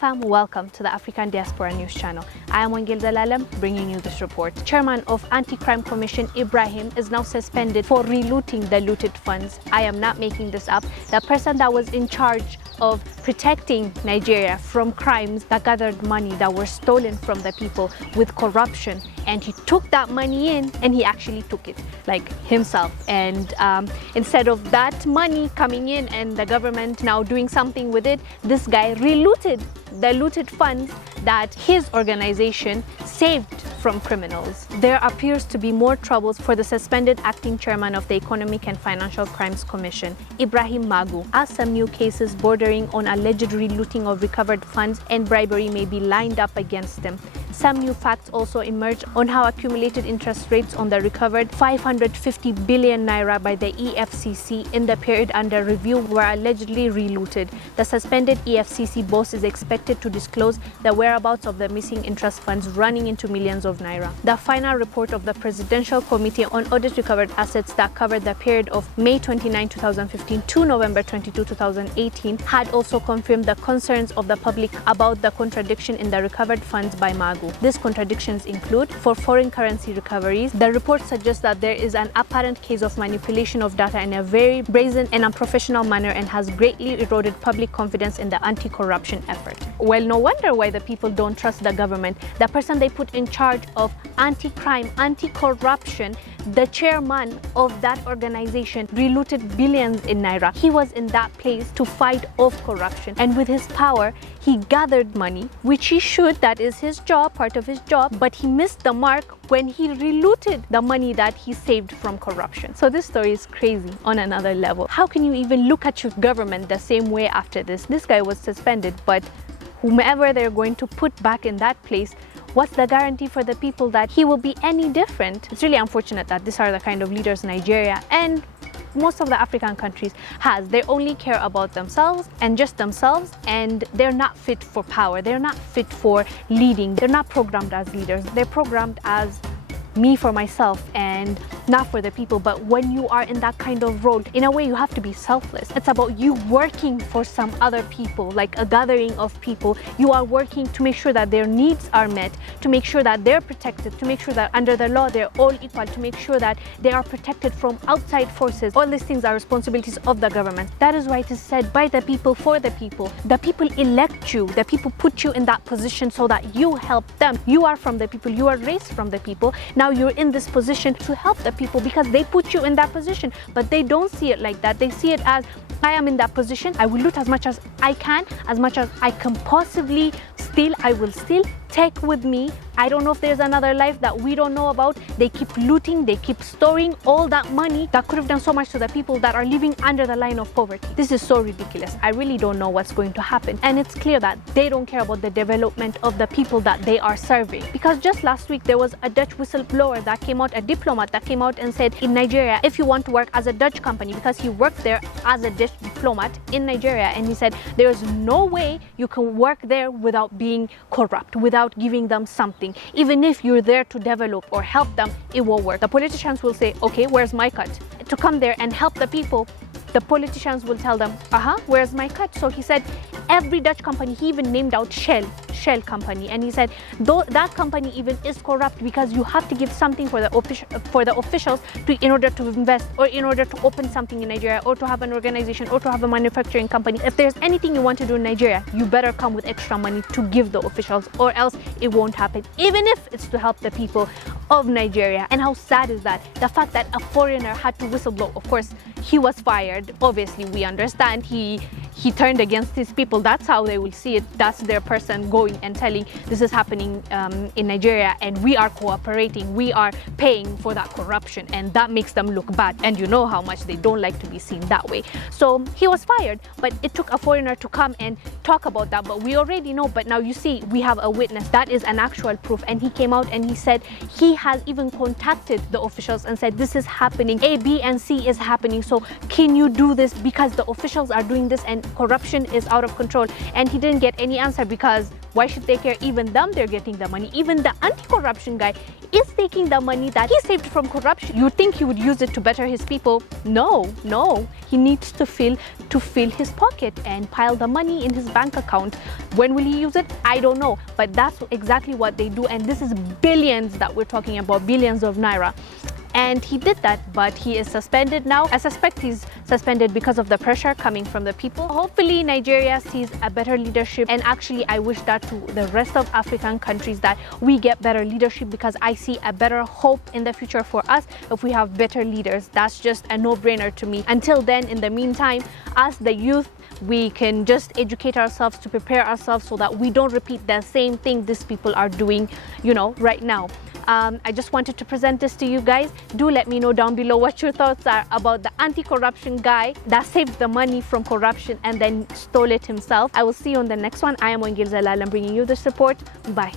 fam, welcome to the African Diaspora News Channel. I am Wongel Zelalem bringing you this report. Chairman of Anti-Crime Commission Ibrahim is now suspended for relooting the looted funds. I am not making this up. The person that was in charge of protecting Nigeria from crimes that gathered money that were stolen from the people with corruption, and he took that money in and he actually took it like himself, and instead of that money coming in and the government now doing something with it, this guy relooted the looted funds that his organization saved from criminals. There appears to be more troubles for the suspended acting chairman of the Economic and Financial Crimes Commission, Ibrahim Magu, as some new cases bordering on alleged relooting of recovered funds and bribery may be lined up against him. Some new facts also emerge on how accumulated interest rates on the recovered 550 billion naira by the EFCC in the period under review were allegedly relooted. The suspended EFCC boss is expected to disclose the whereabouts of the missing interest funds running into millions of naira. The final report of the Presidential Committee on Audit Recovered Assets that covered the period of May 29, 2015 to November 22, 2018 had also confirmed the concerns of the public about the contradiction in the recovered funds by Magu. These contradictions include, for foreign currency recoveries, the report suggests that there is an apparent case of manipulation of data in a very brazen and unprofessional manner and has greatly eroded public confidence in the anti-corruption effort. Well, no wonder why the people don't trust the government. The person they put in charge of anti-crime, anti-corruption, the chairman of that organization relooted billions in naira. He was in that place to fight off corruption, and with his power he gathered money, which he should, that is his job, part of his job, but he missed the mark when he relooted the money that he saved from corruption. So this story is crazy on another level. How can you even look at your government the same way after this? This guy was suspended, but whomever they're going to put back in that place, what's the guarantee for the people that he will be any different? It's really unfortunate that these are the kind of leaders Nigeria and most of the African countries has. They only care about themselves and just themselves, and they're not fit for power. They're not fit for leading. They're not programmed as leaders. They're programmed as me for myself and not for the people. But when you are in that kind of role, in a way you have to be selfless. It's about you working for some other people, like a gathering of people. You are working to make sure that their needs are met, to make sure that they're protected, to make sure that under the law they're all equal, to make sure that they are protected from outside forces. All these things are responsibilities of the government. That is why it is said, by the people, for the people. The people elect you. The people put you in that position so that you help them. You are from the people. You are raised from the people. Now you're in this position to help the people because they put you in that position, but they don't see it like that. They see it as, I am in that position, I will loot as much as I can, as much as I can possibly steal, I will steal, take with me. I don't know if there's another life that we don't know about. They keep looting, they keep storing all that money that could have done so much to the people that are living under the line of poverty. This is so ridiculous. I really don't know what's going to happen. And it's clear that they don't care about the development of the people that they are serving. Because just last week, there was a Dutch whistleblower that came out, a diplomat that came out and said, in Nigeria, if you want to work as a Dutch company, because he worked there as a Dutch diplomat in Nigeria, and he said, there's no way you can work there without being corrupt, without giving them something. Even if you're there to develop or help them, it won't work. The politicians will say, okay, where's my cut? To come there and help the people, the politicians will tell them, where's my cut? So he said, every Dutch company, he even named out Shell company, and he said, though that company even is corrupt because you have to give something for the officials in order to invest, or in order to open something in Nigeria, or to have an organization, or to have a manufacturing company. If there's anything you want to do in Nigeria, you better come with extra money to give the officials, or else it won't happen, even if it's to help the people of Nigeria. And how sad is that? The fact that a foreigner had to whistleblow. Of course, he was fired. Obviously, we understand he turned against his people. That's how they will see it. That's their person going and telling, this is happening in Nigeria, and we are cooperating, we are paying for that corruption, and that makes them look bad. And you know how much they don't like to be seen that way. So he was fired, but it took a foreigner to come and talk about that. But we already know, but now you see, we have a witness. That is an actual proof. And he came out and he said he has even contacted the officials and said, this is happening, A, B, and C is happening. So can you do this, because the officials are doing this and corruption is out of control. And he didn't get any answer, because why should they care? Even them, they're getting the money. Even the anti-corruption guy, is taking the money that he saved from corruption. You think he would use it to better his people? No. He needs to fill his pocket and pile the money in his bank account. When will he use it? I don't know. But that's exactly what they do. And this is billions that we're talking about, billions of naira. And he did that, but he is suspended now. I suspect he's suspended because of the pressure coming from the people. Hopefully Nigeria sees a better leadership, and actually I wish that to the rest of African countries, that we get better leadership, because I see a better hope in the future for us if we have better leaders. That's just a no-brainer to me. Until then, in the meantime, as the youth, we can just educate ourselves to prepare ourselves so that we don't repeat the same thing these people are doing, right now. I just wanted to present this to you guys. Do let me know down below what your thoughts are about the anti-corruption guy that saved the money from corruption and then stole it himself. I will see you on the next one. I am Wongel Zelalem, bringing you the support. Bye.